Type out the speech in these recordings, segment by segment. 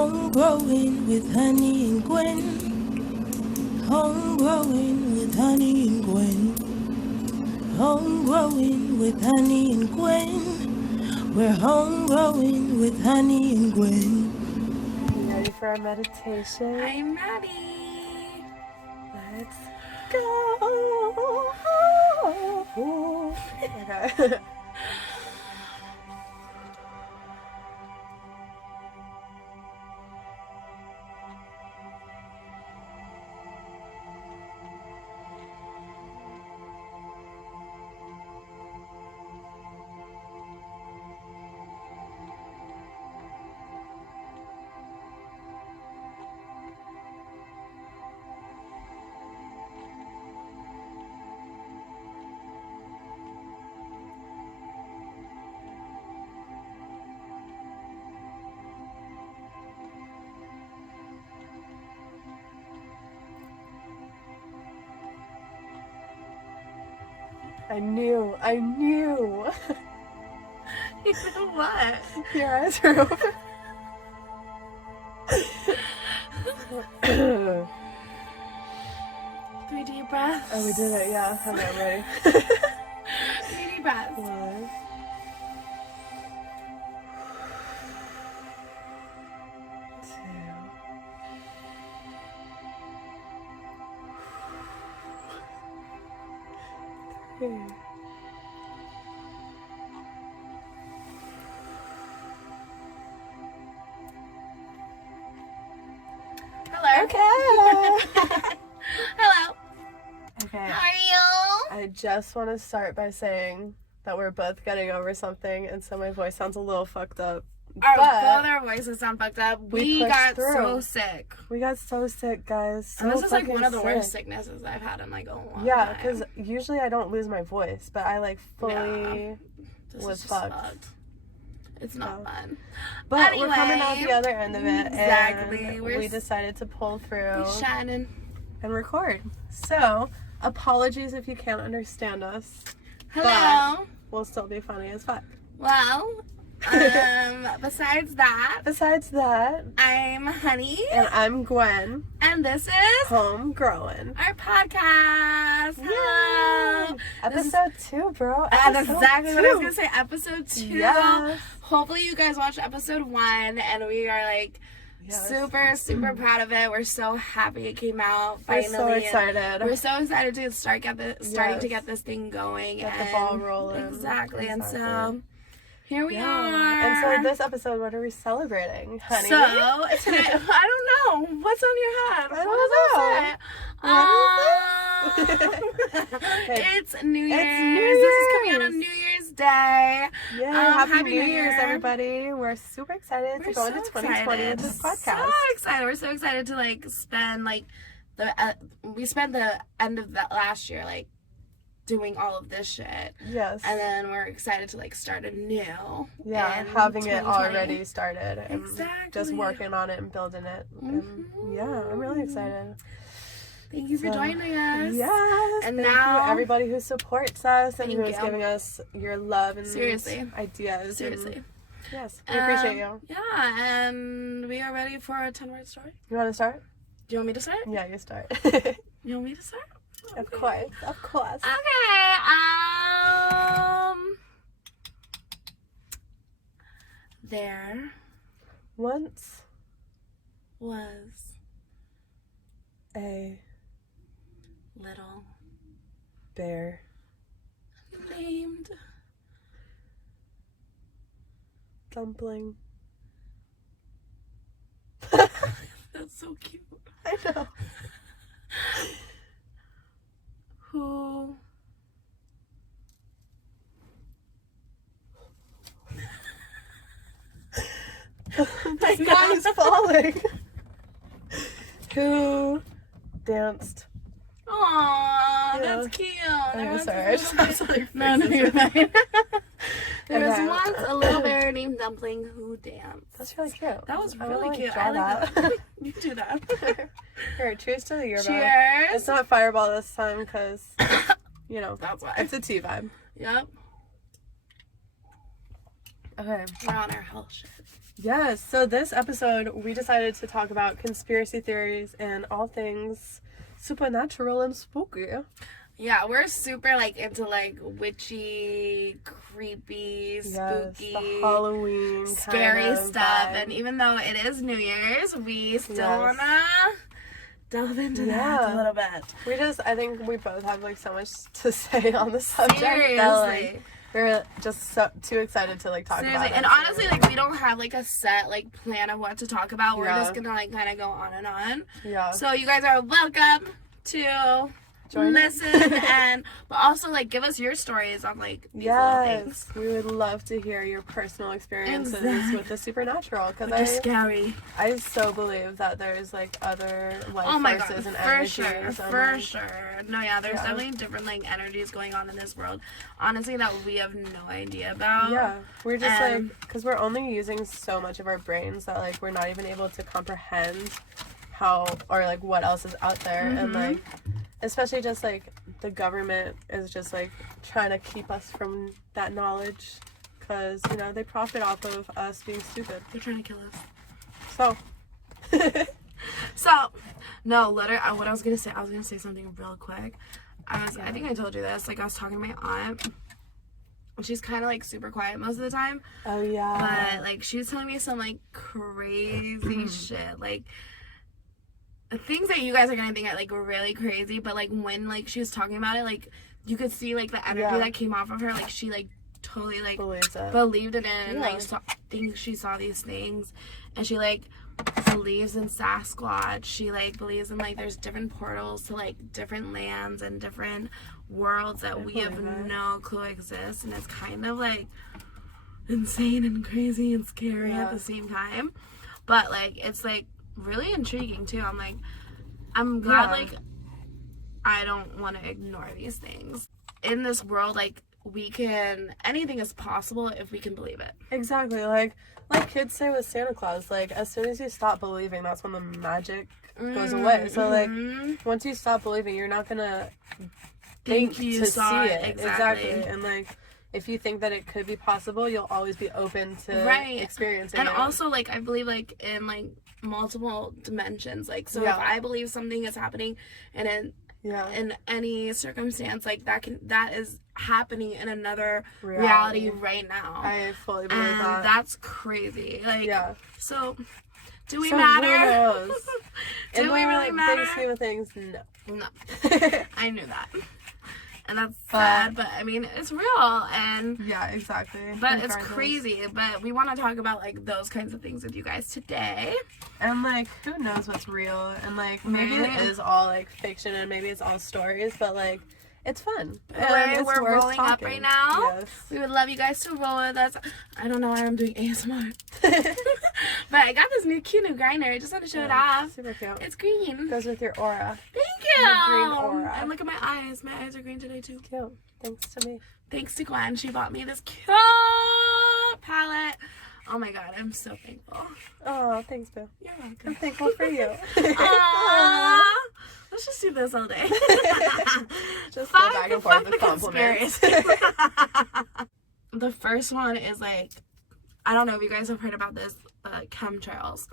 Homegrowin with Honey and Gwen. Homegrowin with Honey and Gwen. Homegrowin with Honey and Gwen. We're homegrowin with Honey and Gwen. You ready for our meditation? I'm ready. Let's go. Okay. I knew. You know what? Your eyes are open. 3 deep breaths. Oh, we did it, yeah. Okay, I'm ready. 3 deep breaths. 1, 2, 3. Hello. Okay. Hello. Okay. How are you? I just want to start by saying that we're both getting over something, and so my voice sounds a little fucked up. Both But our voices sound fucked up. we We pushed got through. so sick. we got so sick, guys. And this So is like fucking one of the sick. worst sicknesses I've had in like a long Yeah, time. because usually I don't lose my voice, but I like fully This was is just fucked. It's not So. fun. But we're coming out Anyway, the other end of it, exactly. and We're we decided to pull through Be shining. and record. So, apologies if you can't understand us. Hello. We'll still be funny as fuck. Well, besides that, Besides that, I'm Honey, and I'm Gwen, and this is HomeGrowin. our podcast. Hello. Episode 2, bro. That's Episode exactly what I was 2. gonna say. Episode 2. Yes. Hopefully you guys watched episode 1, and we are like super proud of it. We're so happy it came out We're finally. so excited. We're so excited to starting Yes. to get this thing going. Get and the ball rolling. Exactly. And so here we are. And so this episode, what are we celebrating, honey? So today, I don't know what's on your head. I What don't does know. it say? Okay. It's New Year's. New This is coming out Year's. on New Year's Day. Yeah, happy Happy New New Year's, Year. everybody. We're super excited to go into 2020 with this podcast. So excited. We're so excited to like spend like we spent the end of that last year like doing all of this shit. Yes. And then we're excited to like start anew. Yeah, in having it 2020. already started and Exactly. just working on it and building it. And yeah, I'm really excited. Thank you for So, joining us. Yes. And thank now- you everybody who supports us and who Thank is you. giving us your love and Seriously. ideas. Seriously. And yes, we appreciate you. Yeah, and we are ready for a 10-word story. You want to start? Do you want me to start? Yeah, you start. You want me to start? Of course. Okay, there Once was a little bear named dumpling. that's so cute. I know. Who The sky is falling. Who danced? Aww, Yeah. that's cute. I'm sorry, I just have something. No, you're fine. There was Okay. once a little bear named Dumpling who danced. That's really cute. That was I really wanna, cute. draw I like that. that. You do that. Here, cheers to the yearbook. Cheers. It's not Fireball this time because, you know, That's why. it's a tea vibe. Yep. Okay. We're on our health shit. Yes, so this episode we decided to talk about conspiracy theories and all things supernatural and spooky. Yeah, we're super like into like witchy, creepy, spooky, the Halloween scary kind of stuff. vibe. And even though it is New Year's, we still Yes. wanna delve into that a little bit. I think we both have like so much to say on the subject. Seriously. That, like, we're just too excited to like talk Seriously. about it. And honestly, like we don't have like a set like plan of what to talk about. We're Yeah. just gonna like kind of go on and on. Yeah. So you guys are welcome to Join us. listen but also like give us your stories on like these little things. Yes, we would love to hear your personal experiences Exactly. with the supernatural, because Which is scary. I so believe that there's like other life Oh my god, forces and for energies. sure, and, for like, sure. No, yeah, there's Yeah. definitely different like energies going on in this world. Honestly, that we have no idea about. Yeah, we're just And- like, because we're only using so much of our brains that like we're not even able to comprehend how or like what else is out there, and like especially just like the government is just like trying to keep us from that knowledge, because you know they profit off of us being stupid. They're trying to kill us. So So, no, literally, what I was gonna say something real quick. I think I told you this. Like, I was talking to my aunt. And she's kind of like super quiet most of the time. oh yeah, But like, she was telling me some like crazy shit. Like, things that you guys are gonna think are like really crazy. But like, when like she was talking about it, like, you could see like the energy Yeah. that came off of her. Like, she like totally like believes it. believed in it and Yeah. like she saw these things, and she like believes in Sasquatch. She like believes in like there's different portals to like different lands and different worlds that we have believe it. no clue exist, and it's kind of like insane and crazy and scary Yeah. at the same time. But like it's like really intriguing too. I'm glad Yeah. like I don't want to ignore these things. In this world, like anything is possible if we can believe it. Exactly, like kids say with Santa Claus, like as soon as you stop believing, that's when the magic goes away. So like once you stop believing, you're not gonna think you to saw see it. it. Exactly. And like if you think that it could be possible, you'll always be open to Right. experiencing And it. also like I believe like in like multiple dimensions. Like so Yeah. if I believe something is happening and in any circumstance, like that is happening in another reality right now. I fully believe and that. that's crazy. Like Yeah. so do we So matter? who knows? Do In we the really matter? big scheme of things, no. No. I knew that. And that's sad, but I mean it's real and Yeah, exactly. but it's crazy. But we want to talk about like those kinds of things with you guys today. And like, who knows what's real? And like, maybe Right. it is all like fiction, and maybe it's all stories. But like, it's fun. And Right, it's we're worth rolling up talking. right now. Yes. We would love you guys to roll with us. I don't know why I'm doing ASMR. But I got this cute new grinder. I just want to show it off. Super cute. It's green. Goes with your aura. Thank you. the green aura. And look at my eyes. My eyes are green today too. Cute. Thanks to me. Thanks to Gwen. She bought me this cute palette. Oh my god, I'm so thankful. Oh, thanks, Boo. You're I'm welcome. thankful for you. Aww. Let's just do this all day. Just go back and forth with compliments. The first one is like, I don't know if you guys have heard about this, chemtrails.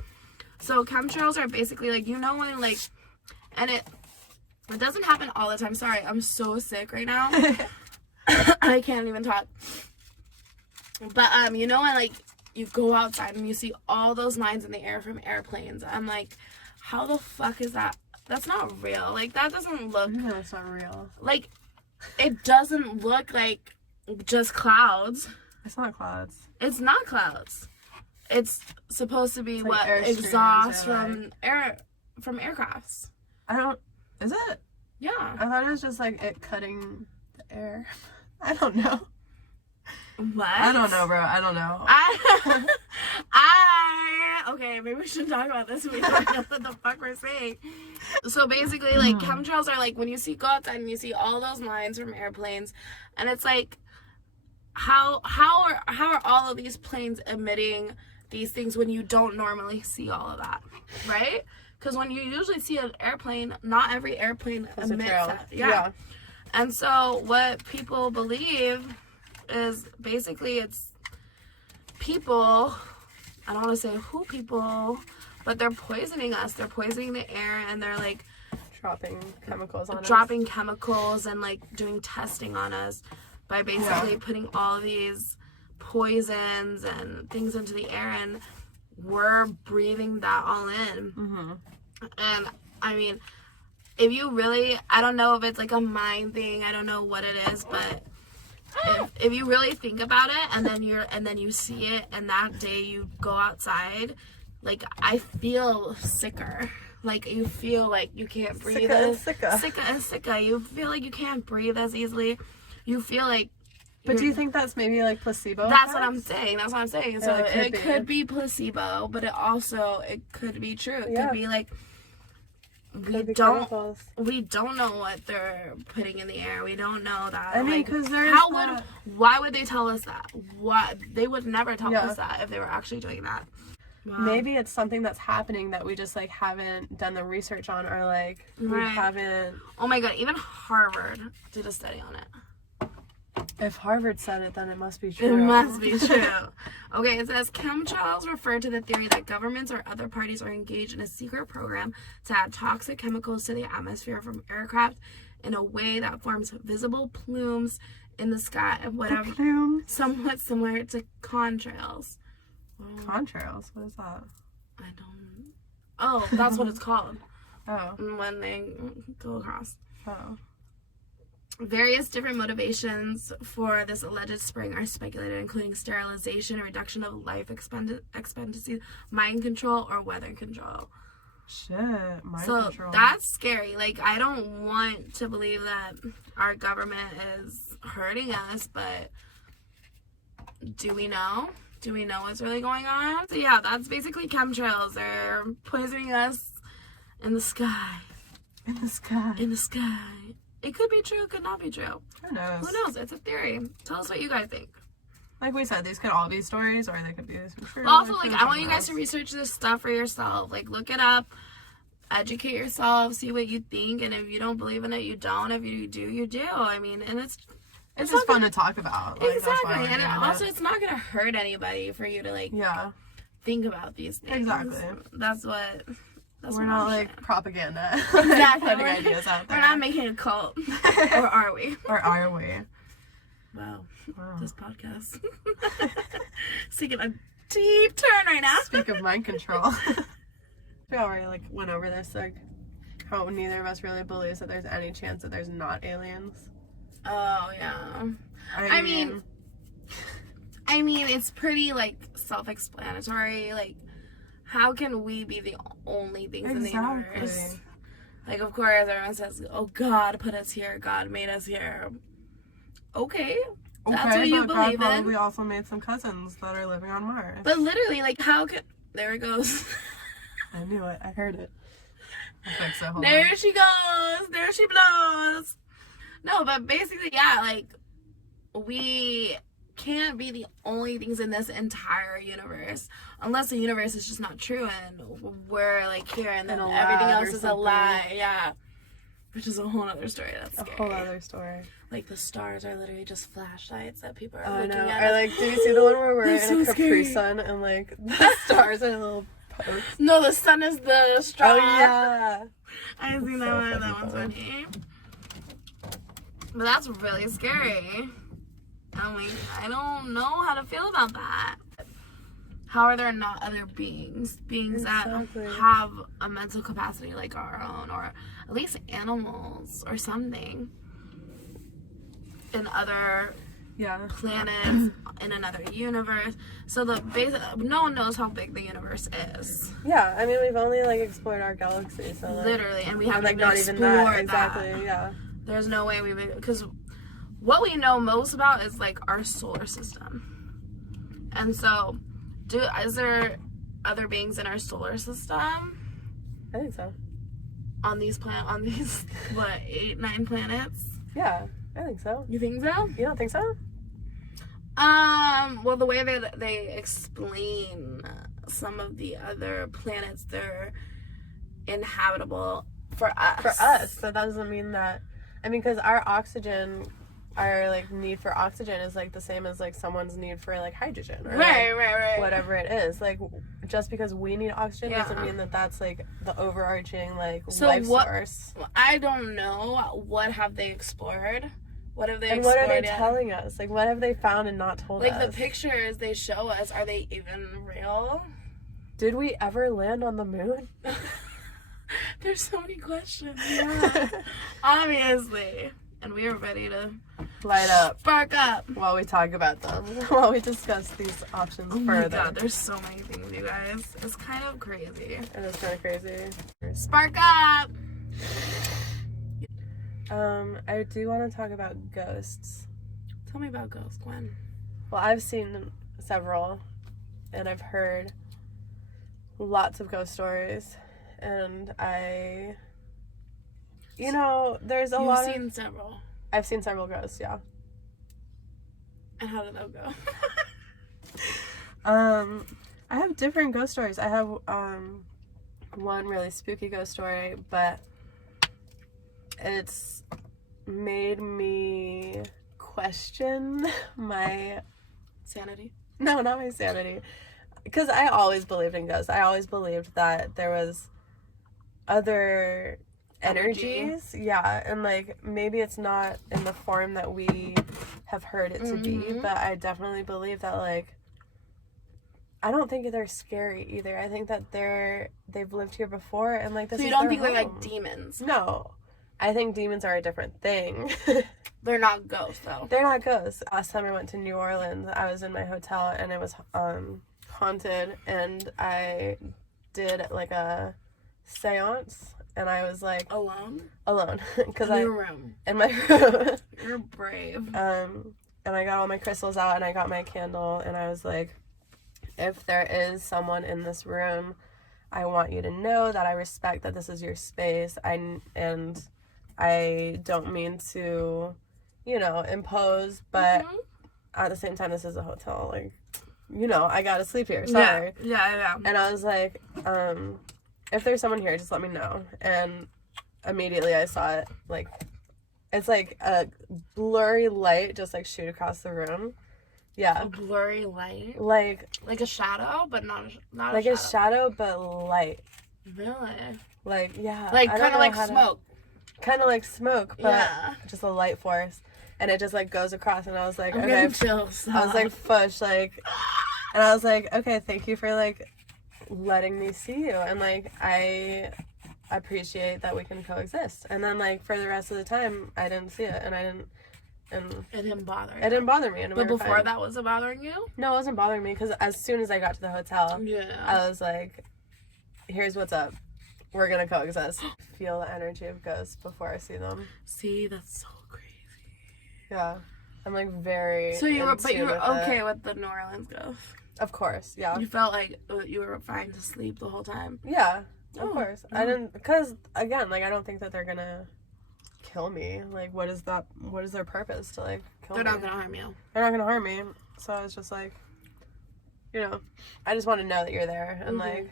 So chemtrails are basically like, you know when like, and it doesn't happen all the time. Sorry, I'm so sick right now. I can't even talk. But you know when like you go outside and you see all those lines in the air from airplanes. I'm like, how the fuck is that? That's not real. Like that doesn't look No, it's not real. like, it doesn't look like just clouds. It's not clouds. It's not clouds. It's supposed to be It's like what air streams exhaust or, from aircrafts. Is it? Yeah. I thought it was just like it cutting the air. I don't know. What? I don't know, bro. I don't know. Okay, maybe we should talk about this. We don't know what the fuck we're saying. So basically, like, chemtrails are like when you go outside and you see all those lines from airplanes, and it's like, how are all of these planes emitting these things when you don't normally see all of that, right? Because when you usually see an airplane, not every airplane emits that. Yeah. And so what people believe is basically it's people I don't want to say who people, but they're poisoning us. They're poisoning the air, and they're like dropping chemicals on us. Dropping chemicals and like doing testing on us by basically putting all these poisons and things into the air, and we're breathing that all in. Mm-hmm. And I mean, if you really, I don't know if it's like a mind thing, I don't know what it is, but if you really think about it, and then you see it, and that day you go outside, like, I feel sicker. Like, you feel like you can't breathe. Sicker. You feel like you can't breathe as easily. You feel like. But do you think that's maybe like placebo? That's what I'm saying. So it could be placebo, but it could be true. It could be like we don't know what they're putting in the air. We don't know that. I mean, because why would they tell us that? They would never tell us that if they were actually doing that. Wow. Maybe it's something that's happening that we just like haven't done the research on, or like we haven't. Oh my god! Even Harvard did a study on it. If Harvard said it, then it must be true. It must be true. Okay, it says chemtrails refer to the theory that governments or other parties are engaged in a secret program to add toxic chemicals to the atmosphere from aircraft in a way that forms visible plumes in the sky, whatever, somewhat similar to contrails. Contrails? What is that? I don't. Oh, that's what it's called. Oh. When they go across. Oh. Various different motivations for this alleged spraying are speculated, including sterilization, reduction of life expectancy, mind control, or weather control. Shit, mind control. So that's scary. Like, I don't want to believe that our government is hurting us, but do we know? Do we know what's really going on? So yeah, that's basically chemtrails. They're poisoning us in the sky. In the sky. In the sky. It could be true, it could not be true. Who knows? Who knows? It's a theory. Tell us what you guys think. Like we said, these could all be stories, or they could be some true. Also, like, I want you guys to research this stuff for yourself. Like, look it up, educate yourself, see what you think, and if you don't believe in it, you don't. If you do, you do. I mean, and it's just fun to talk about. Like, exactly. And it's not going to hurt anybody for you to, like, think about these things. Exactly. That's what... We're not like propaganda. Exactly. Putting ideas out there. We're not making a cult. Or are we? Wow. This podcast. It's taking a deep turn right now. Speak of mind control. We already like went over this, like how neither of us really believes that there's any chance that there's not aliens. Oh yeah. I mean it's pretty like self-explanatory. Like, how can we be the only things in the universe? Like, of course, everyone says, oh, God put us here. God made us here. Okay. That's what you believe in. God probably also made some cousins that are living on Mars. But literally, like, how could... There it goes. I knew it. I heard it. I'll fix it. Hold there on. She goes. There she blows. No, but basically, yeah, like, we can't be the only things in this entire universe, unless the universe is just not true and we're like here and then everything else is a lie, which is a whole other story. That's scary. A whole other story. Like, the stars are literally just flashlights that people are looking at. Or like, do you see the one where we're in a Capri Sun and like the stars are little posts? No, the sun is the straw. Oh yeah, I haven't seen that one. That one's funny. But that's really scary. I'm like, I don't know how to feel about that. How are there not other beings that have a mental capacity like our own, or at least animals or something, in other planets, in another universe? So no one knows how big the universe is. Yeah, I mean, we've only like explored our galaxy, so like, literally, and we haven't like even not even that exactly. That. Yeah, there's no way because what we know most about is like our solar system, and so is there other beings in our solar system? I think so. On these what, 8, 9 planets? Yeah, I think so. You think so? You don't think so? Well, the way that they explain some of the other planets, they're inhabitable for us. For us, so that doesn't mean that. I mean, because our oxygen our like need for oxygen is like the same as like someone's need for like hydrogen or right. whatever it is. Like just because we need oxygen Yeah. doesn't mean that that's like the overarching like So life what- source. I don't know. What have they explored? What have they And explored what are they yet? telling us? Like what have they found and not told us? Like the pictures they show us, are they even real? Did we ever land on the moon? There's so many questions. Yeah. Obviously. And we are ready to Light up spark up. while we talk about them, while we discuss these options Oh further. my god, there's so many things, you guys. It's kind of crazy. It is kind of crazy. Spark up! I do want to talk about ghosts. Tell me about ghosts, Gwen. Well, I've seen several, and I've heard lots of ghost stories, and there's a lot You've seen several. I've seen several ghosts, yeah. And how did that go? I have different ghost stories. I have one really spooky ghost story, but it's made me question my Sanity? no, not my sanity, because I always believed in ghosts. I always believed that there was other energies, yeah, and like maybe it's not in the form that we have heard it to be, but I definitely believe that like I don't think they're scary either. I think that they've lived here before, and like this So you is don't their think they're like home. demons? No, I think demons are a different thing. They're not ghosts, though. They're not ghosts. Last time I went to New Orleans, I was in my hotel and it was haunted, and I did like a seance, and I was like Alone? because In your room. in my room. You're brave. And I got all my crystals out and I got my candle, and I was like, if there is someone in this room, I want you to know that I respect that this is your space. I don't mean to, impose, but at the same time, this is a hotel. Like, I gotta sleep here. Sorry. Yeah. And I was like, if there's someone here, just let me know. And immediately I saw it. Like, it's like a blurry light just like shoot across the room. Yeah. A blurry light? Like Like a shadow, but not like a shadow, but light. Really? Like, yeah. Like I don't kind of know like how to- smoke. Kind of like smoke, but Yeah. just a light force. And it just like goes across, and I was like, I'm okay. getting chills. I was like, fush, like, and I was like, okay, thank you for like letting me see you, and like I appreciate that we can coexist. And then like for the rest of the time, I didn't see it, and It didn't bother you. it didn't bother me. And But we were before fine. that, was it bothering you? No, it wasn't bothering me, because as soon as I got to the hotel, Yeah. I was like, here's what's up. We're gonna coexist. Feel the energy of ghosts before I see them. See, that's so crazy. Yeah. I'm like very So you were, in but you tune were with it. okay with the New Orleans ghost. Of course, yeah. You felt like you were fine to sleep the whole time. Yeah, of Oh, course. I didn't, because again, like I don't think that they're gonna kill me. Like, what is their purpose to like kill They're me? not gonna harm you. They're not gonna harm me. So I was just like, I just want to know that you're there, and like,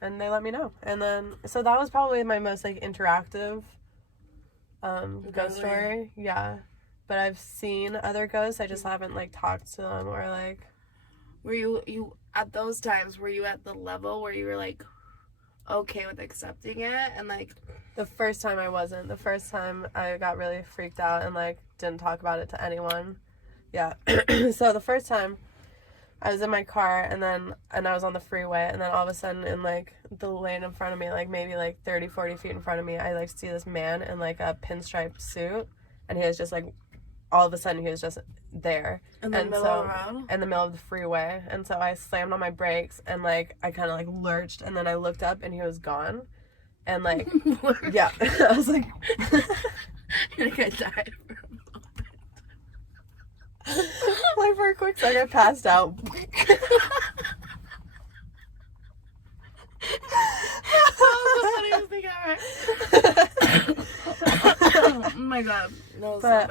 and they let me know. And then, so that was probably my most like interactive ghost story. Yeah. But I've seen other ghosts. I just haven't like talked to them or like. Were you at those times? Were you at the level where you were like okay with accepting it and like? The first time I wasn't. The first time I got really freaked out and like didn't talk about it to anyone. Yeah. So the first time I was in my car and I was on the freeway, and then all of a sudden in like the lane in front of me, like maybe like 30-40 feet in front of me, I like see this man in like a pinstripe suit, and he was just like, all of a sudden he was just there In the middle of the road? in the middle of the freeway. And so I slammed on my brakes and like I kind of like lurched, and then I looked up and he was gone, and like yeah. I was like You're gonna die for a moment. like for a quick second I passed out. Oh my god. No, But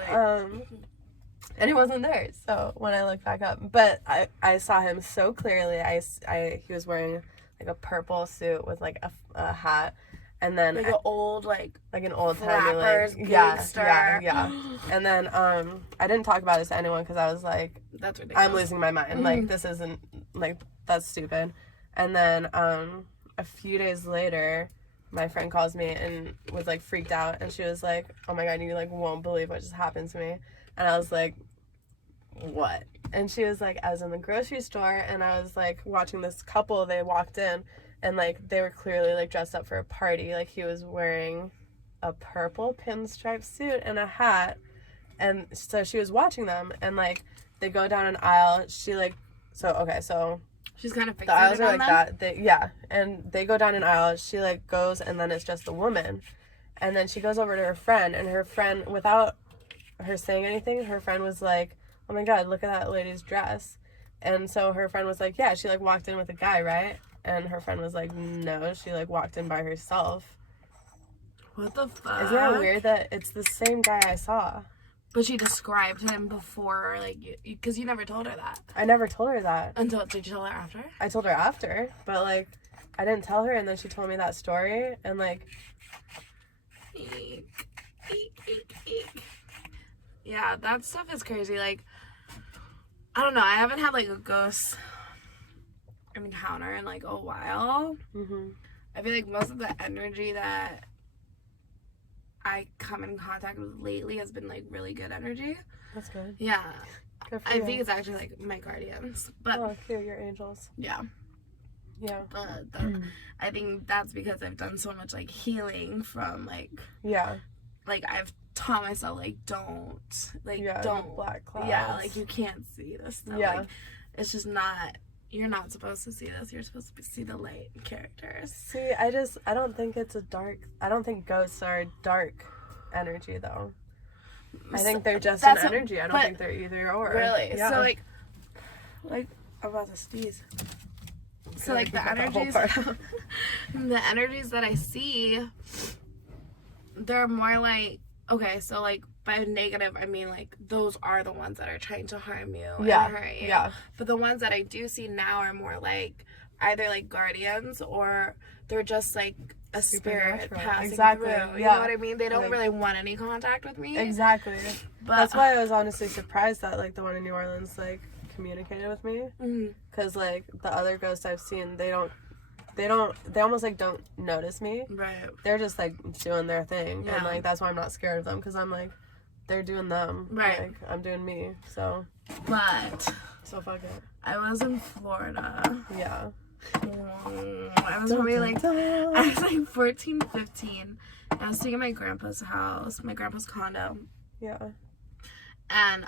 and he wasn't there. So when I looked back up, but I saw him so clearly. He was wearing like a purple suit with like a hat, And then like an old like an old timey flappers, like gangster. yeah. And then I didn't talk about this to anyone because I was like, that's ridiculous. I'm losing my mind. Like, this isn't, like, that's stupid. And then a few days later, my friend calls me and was like freaked out, and she was like, oh my god, you like won't believe what just happened to me. And I was like, what? And she was like, I was in the grocery store and I was like watching this couple. They walked in and like they were clearly like dressed up for a party. Like, he was wearing a purple pinstripe suit and a hat, and so she was watching them, and like they go down an aisle. She like, so she's kind of fixated the aisles are on like them. that. And they go down an aisle. She like goes, and then it's just a woman, and then she goes over to her friend, and her friend, without her saying anything, her friend was like, oh my god, look at that lady's dress. And so her friend was like, yeah, she like walked in with a guy, right? And her friend was like, no, she like walked in by herself. What the fuck? Isn't that weird that it's the same guy I saw? But she described him before, like, because you never told her that. I never told her that. Did you tell her after? I told her after, but like, I didn't tell her, and then she told me that story, and like... Eek, eek, eek, eek. Yeah, that stuff is crazy. Like, I don't know. I haven't had, like, a ghost encounter in, like, a while. Mm-hmm. I feel like most of the energy that I come in contact with lately has been, like, really good energy. That's good. Yeah. Good for I you. think it's actually, like, my guardians. But, Oh, cute, your angels. yeah. Yeah. But I think that's because I've done so much, like, healing from, like... Yeah. Like, I've taught myself, like, don't. Like, Yeah, don't. black clouds. Yeah, like, you can't see this stuff. Yeah. Like, it's just not... You're not supposed to see this. You're supposed to see the light characters. See, I don't think it's a dark... I don't think ghosts are dark energy, though. I think they're just an energy. I don't think they're either or. Really? Yeah. So, like, I'm about to sneeze. So, like, the Cut that whole energies... part out. the energies that I see, they're more like... Okay, so, like, by negative, I mean, like, those are the ones that are trying to harm you and hurt you. Yeah. But the ones that I do see now are more like either, like, guardians or they're just, like, a spirit passing Exactly. through. You Yeah. know what I mean? They don't Like, really want any contact with me. Exactly. But That's why I was honestly surprised that, like, the one in New Orleans, like, communicated with me. Mhm. Because, like, the other ghosts I've seen, they almost, like, don't notice me. Right. They're just, like, doing their thing. Yeah. And, like, that's why I'm not scared of them. Because I'm, like, they're doing them. Right. Like, I'm doing me. So But fuck it. I was in Florida. Yeah. I was probably like, I was like 14, 15. I was staying at my grandpa's house, my grandpa's condo. Yeah. And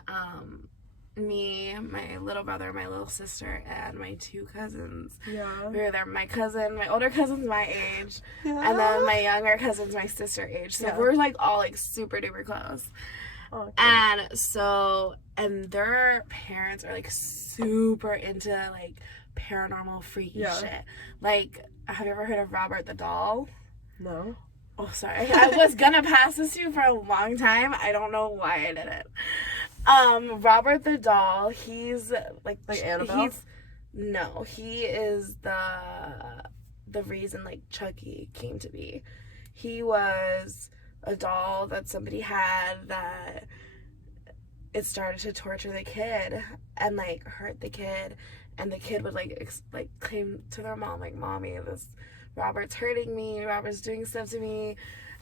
me, my little brother, my little sister, and my two cousins. Yeah. We were there. My older cousin's my age, Yeah. and then my younger cousin's my sister age. So Yeah. we're like all like super duper close. Oh, okay. And their parents are like super into like paranormal freaky shit. Like, have you ever heard of Robert the Doll? No. Oh, sorry. I was gonna pass this to you for a long time. I don't know why I didn't. Robert the Doll, he's like Annabelle? He is the reason like Chucky came to be. He was a doll that somebody had that it started to torture the kid and like hurt the kid, and the kid would like claim to their mom like, mommy, this Robert's hurting me, Robert's doing stuff to me.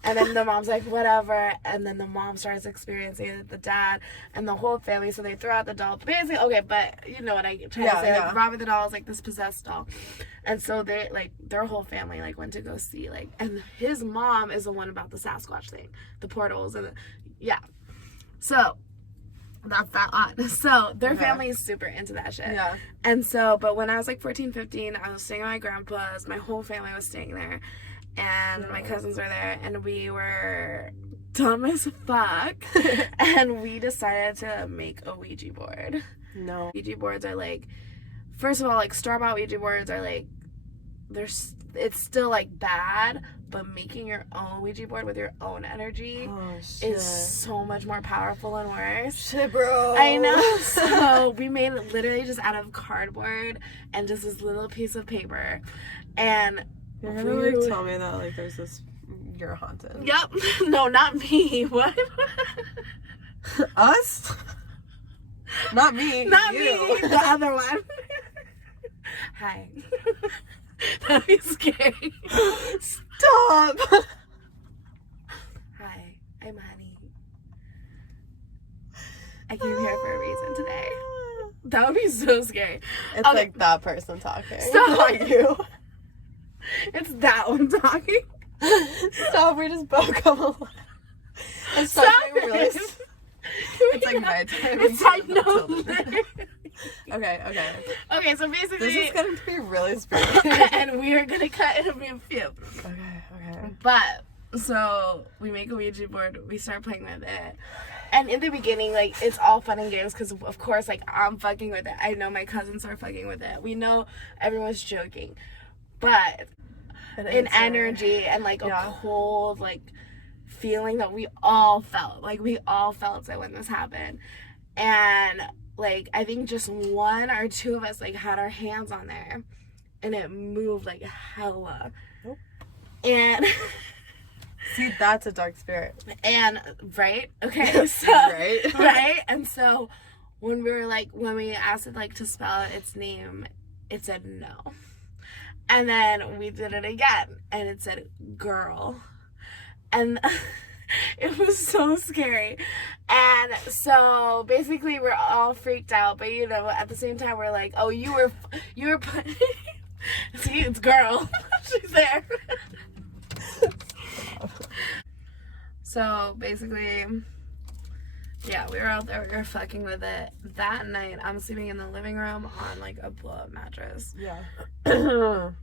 And then the mom's like, whatever. And then the mom starts experiencing it with the dad and the whole family. So they throw out the doll. Basically, okay, but you know what I try to say. Yeah. Like, Robert the doll is like this possessed doll. And so they, like, their whole family, like, went to go see, like, and his mom is the one about the Sasquatch thing, the portals, and yeah. So that's that on. So their family is super into that shit. Yeah. And so, but when I was like 14, 15, I was staying at my grandpa's. My whole family was staying there. And my cousins were there, and we were dumb as fuck. And we decided to make a Ouija board. No. Ouija boards are like, first of all, like store-bought Ouija boards are like, it's still like bad, but making your own Ouija board with your own energy is so much more powerful and worse. Shit, bro. I know. So we made it literally just out of cardboard and just this little piece of paper. And you're gonna like tell me that like there's this you're haunted. Yep. No, not me. What? Us? Not me. Not you. me. The other one. Hi. That'd be scary. Stop. Hi, I'm Honey. I came here for a reason today. That would be so scary. It's Okay. like that person talking. Stop. Not you. It's that one talking. Stop, we just both come alive. It's Stop starting really. it. It's like nighttime. It's like no. Okay. Okay, so basically, This is going to be really spooky. and we are gonna cut in a few. Okay. But so we make a Ouija board, we start playing with it, and in the beginning, like, it's all fun and games because of course, like, I'm fucking with it. I know my cousins are fucking with it. We know everyone's joking, but an energy and like a cold like feeling that we all felt it when this happened. And like, I think just one or two of us like had our hands on there and it moved like hella. Nope. And see, that's a dark spirit. and right, okay, so right, and so when we asked it like to spell its name, it said no. And then we did it again, and it said girl. And it was so scary. And so basically we're all freaked out, but you know, at the same time we're like, oh, you were see, it's girl. She's there. So basically, yeah, we were out there, we were fucking with it. That night, I'm sleeping in the living room on, like, a blow-up mattress. Yeah.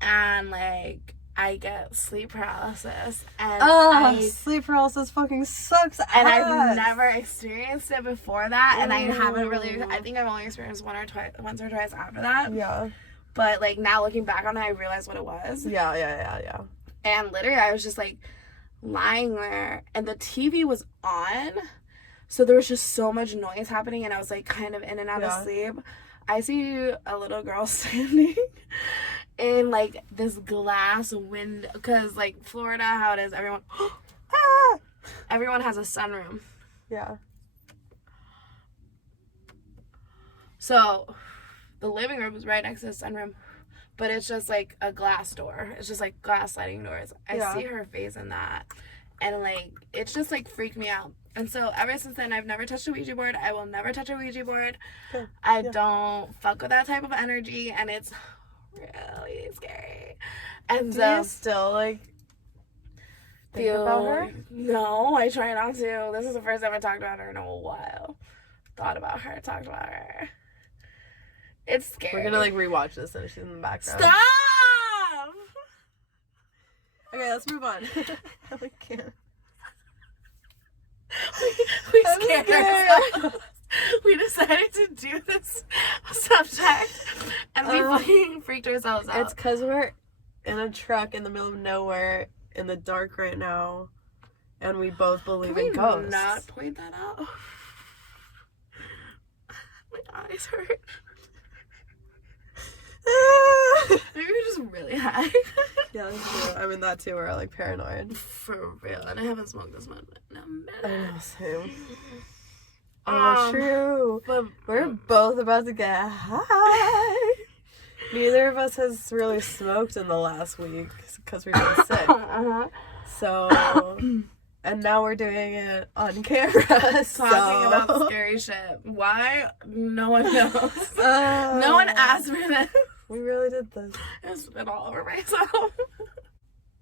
And, like, I get sleep paralysis. And sleep paralysis fucking sucks. And I've never experienced it before that. And I haven't really, I think I've only experienced once or twice after that. Yeah. But, like, now looking back on it, I realized what it was. Yeah. And literally, I was just, like, lying there. And the TV was on. So there was just so much noise happening, and I was like kind of in and out of sleep. I see a little girl standing in like this glass window, because like Florida, how it is, everyone has a sunroom. Yeah. So the living room is right next to the sunroom, but it's just like a glass door. It's just like glass sliding doors. I see her face in that, and like it's just like freaked me out. And so ever since then, I've never touched a Ouija board. I will never touch a Ouija board. Good. I don't fuck with that type of energy, and it's really scary. And do you still like think about her? No, I try not to. This is the first time I talked about her in a while. Talked about her. It's scary. We're gonna like rewatch this and she's in the background. Stop! Okay, let's move on. I can't. We scared ourselves. We decided to do this subject, and we fucking freaked ourselves out. It's because we're in a truck in the middle of nowhere in the dark right now, and we both believe in ghosts. Can we not point that out? My eyes hurt. Maybe we're just really high. Yeah, that's true. I mean, that too, we're like paranoid. For real. And I haven't smoked this much in a minute. I know, same. Oh, true. But we're both about to get high. Neither of us has really smoked in the last week because we've been sick. So, and now we're doing it on camera. Talking about scary shit. Why? No one knows. No one asked for this. We really did this. I spit all over myself.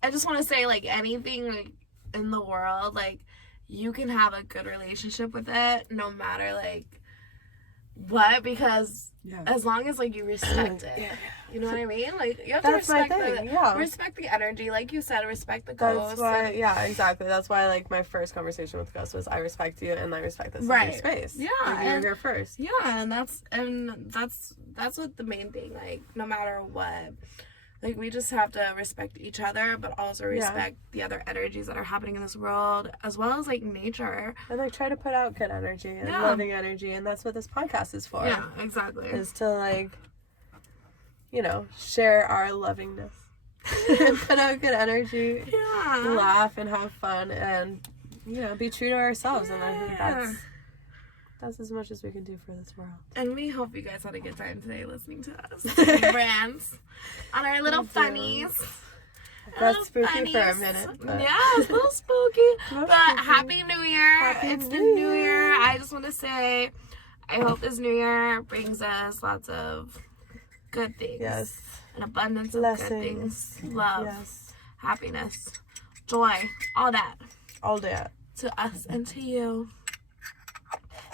I just want to say, like, anything like in the world, like, you can have a good relationship with it no matter like what, because as long as like you respect it. You know what I mean? Like, you have to respect respect the energy, like you said, respect the ghosts. That's why, exactly. That's why, like, my first conversation with Gus was, I respect you and I respect this space. Yeah, like, you're here first. Yeah, and that's what the main thing. Like, no matter what, like, we just have to respect each other, but also respect the other energies that are happening in this world, as well as like nature, and like try to put out good energy and loving energy, and that's what this podcast is for. Yeah, exactly. Is to like, you know, share our lovingness. put out good energy, Yeah. laugh and have fun, and be true to ourselves. And I think that's as much as we can do for this world. And we hope you guys had a good time today listening to us. Brands on our little funnies. That's spooky for a minute. But. Yeah, it's a little spooky. But Happy New Year. It's the New Year. I just want to say, I hope this New Year brings us lots of good things. Yes. An abundance of Blessings. good things. Love. Yes. Happiness. Joy. All that. All that. To us and to you.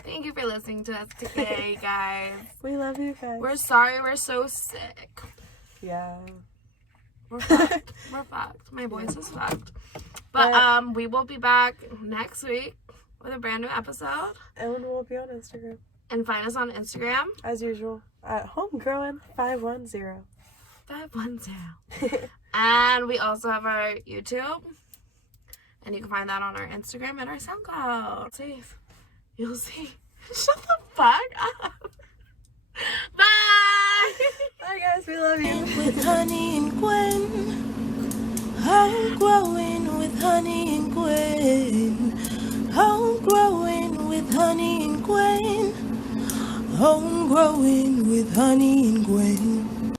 Thank you for listening to us today, guys. We love you guys. We're sorry we're so sick. Yeah. We're fucked. We're fucked. My voice is fucked. But we will be back next week with a brand new episode. And we'll be on Instagram. And find us on Instagram. As usual. At HomeGrowin 510. 510. And we also have our YouTube. And you can find that on our Instagram and our SoundCloud. Safe. You'll see. Shut the fuck up. Bye. Bye guys, we love you. With Honey and Gwen, HomeGrowin with Honey and Gwen, HomeGrowin with Honey and Gwen, HomeGrowin with Honey and Gwen.